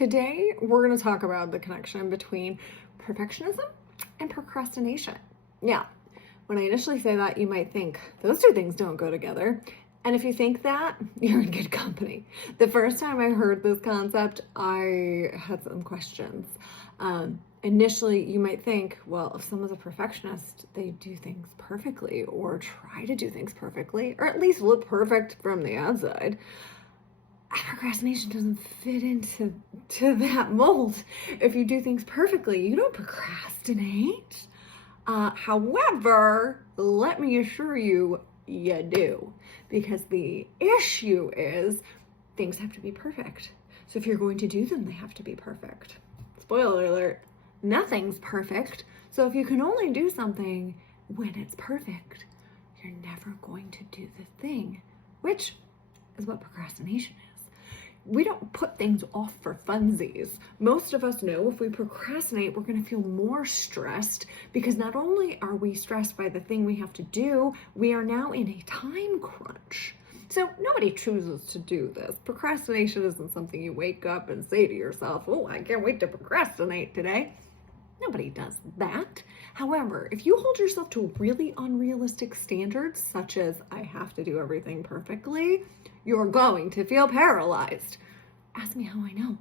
Today, we're going to talk about the connection between perfectionism and procrastination. Yeah, when I initially say that, you might think those two things don't go together. And if you think that, you're in good company. The first time I heard this concept, I had some questions. Initially, you might think, well, if someone's a perfectionist, they do things perfectly or try to do things perfectly, or at least look perfect from the outside. Procrastination doesn't fit into that mold. If you do things perfectly, you don't procrastinate. However, let me assure you, you do. Because the issue is things have to be perfect. So if you're going to do them, they have to be perfect. Spoiler alert, nothing's perfect. So if you can only do something when it's perfect, you're never going to do the thing, which is what procrastination is. We don't put things off for funsies. Most of us know if we procrastinate, we're going to feel more stressed because not only are we stressed by the thing we have to do, we are now in a time crunch. So nobody chooses to do this. Procrastination isn't something you wake up and say to yourself, oh, I can't wait to procrastinate today. Nobody does that. However, if you hold yourself to really unrealistic standards, such as I have to do everything perfectly, you're going to feel paralyzed. Ask me how I know.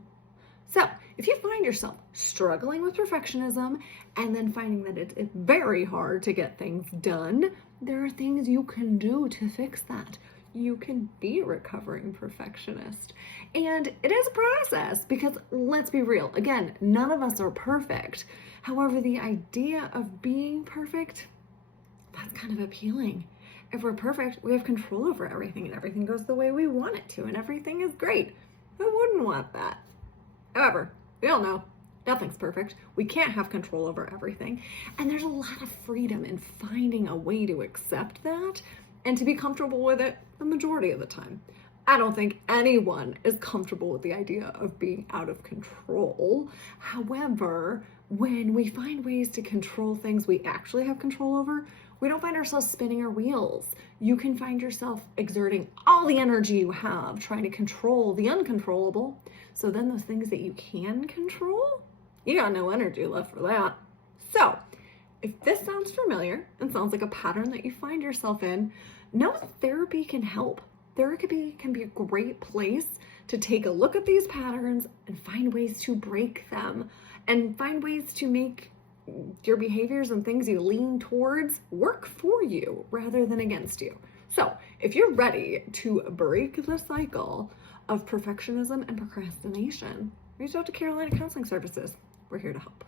So, if you find yourself struggling with perfectionism and then finding that it's very hard to get things done, there are things you can do to fix that. You can be a recovering perfectionist. And it is a process because let's be real. Again, none of us are perfect. However, the idea of being perfect, that's kind of appealing. If we're perfect, we have control over everything and everything goes the way we want it to and everything is great. Who wouldn't want that? However, we all know nothing's perfect. We can't have control over everything. And there's a lot of freedom in finding a way to accept that and to be comfortable with it the majority of the time. I don't think anyone is comfortable with the idea of being out of control. However, when we find ways to control things we actually have control over, we don't find ourselves spinning our wheels. You can find yourself exerting all the energy you have trying to control the uncontrollable. So then those things that you can control, you got no energy left for that. So if this sounds familiar and sounds like a pattern that you find yourself in, know that therapy can help. Therapy can be a great place to take a look at these patterns and find ways to break them and find ways to make your behaviors and things you lean towards work for you rather than against you. So if you're ready to break the cycle of perfectionism and procrastination, reach out to Carolina Counseling Services. We're here to help.